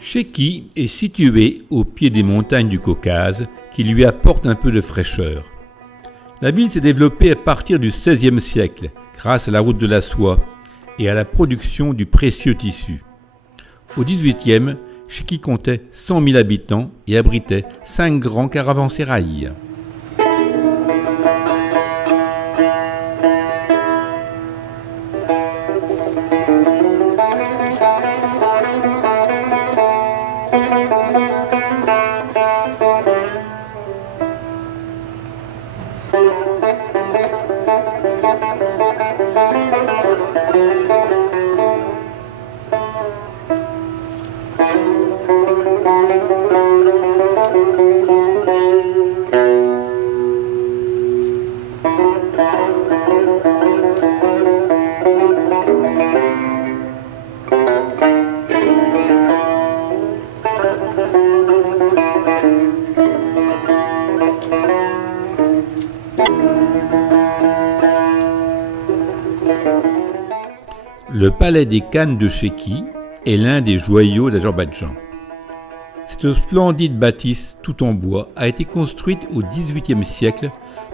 Chéki est située au pied des montagnes du Caucase qui lui apportent un peu de fraîcheur. La ville s'est développée à partir du XVIe siècle grâce à la route de la soie et à la production du précieux tissu. Au XVIIIe, Chéki comptait 100 000 habitants et abritait 5 grands caravansérails. Le palais des Khan de Chéki est l'un des joyaux d'Azerbaïdjan. Cette splendide bâtisse tout en bois a été construite au XVIIIe siècle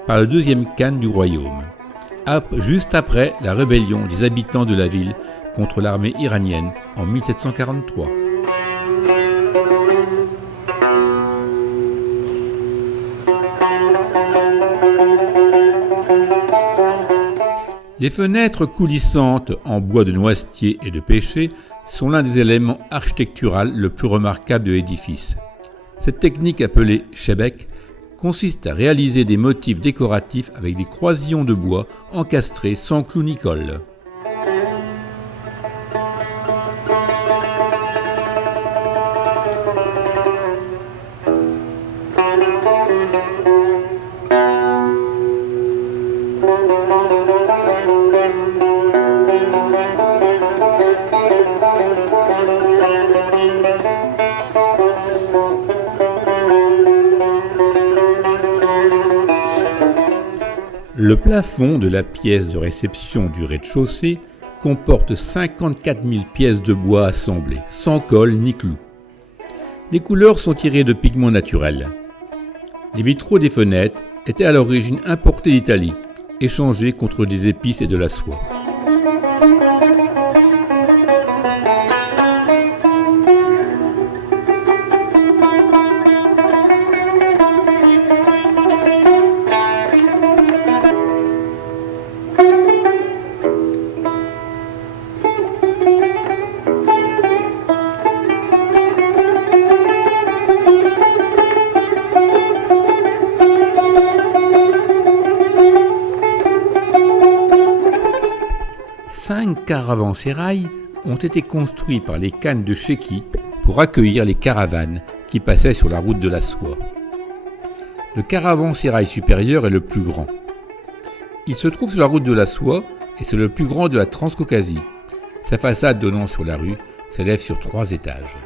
par le deuxième Khan du royaume, juste après la rébellion des habitants de la ville contre l'armée iranienne en 1743. Les fenêtres coulissantes en bois de noisetier et de pêcher sont l'un des éléments architecturaux le plus remarquable de l'édifice. Cette technique appelée shebek consiste à réaliser des motifs décoratifs avec des croisillons de bois encastrés sans clous ni colle. Le plafond de la pièce de réception du rez-de-chaussée comporte 54 000 pièces de bois assemblées, sans colle ni clous. Les couleurs sont tirées de pigments naturels. Les vitraux des fenêtres étaient à l'origine importés d'Italie, échangés contre des épices et de la soie. Cinq caravansérails ont été construits par les Khan de Chéki pour accueillir les caravanes qui passaient sur la route de la soie. Le caravansérail supérieur est le plus grand. Il se trouve sur la route de la soie et c'est le plus grand de la Transcaucasie. Sa façade donnant sur la rue s'élève sur 3 étages.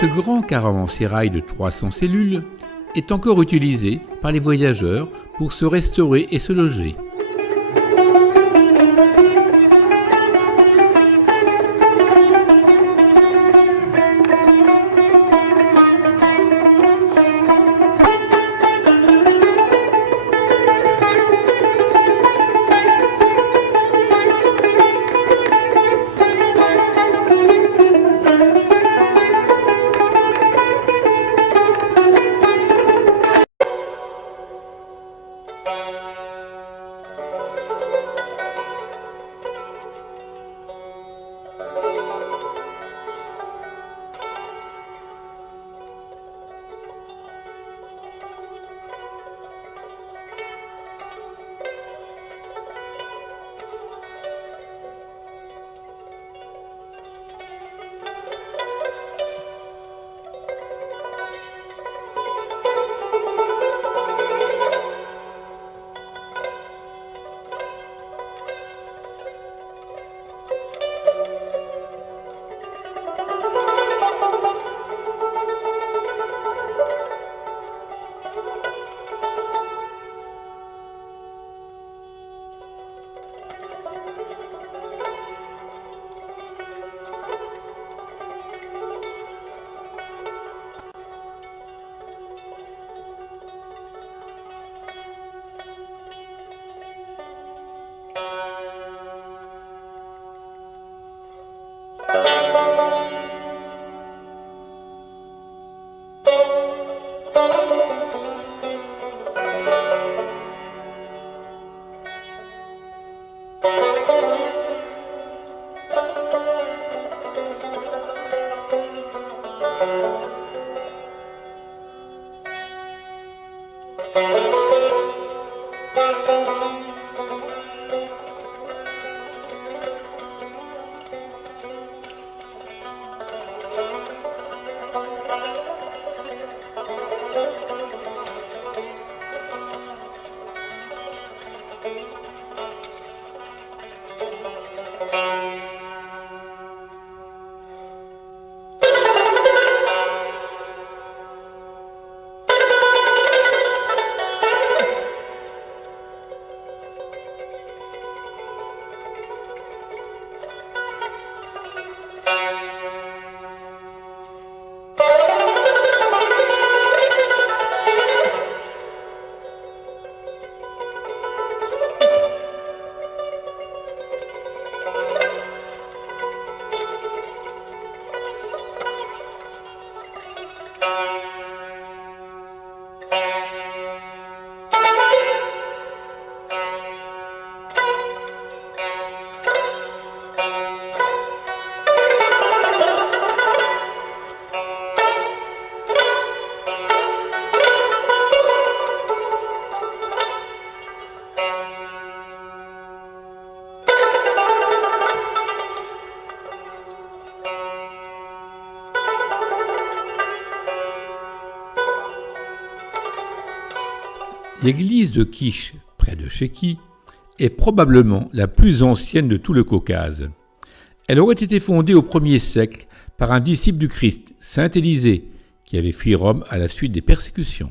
Ce grand caravansérail de 300 cellules est encore utilisé par les voyageurs pour se restaurer et se loger. L'église de Kish, près de Chéki, est probablement la plus ancienne de tout le Caucase. Elle aurait été fondée au 1er siècle par un disciple du Christ, saint Élisée, qui avait fui Rome à la suite des persécutions.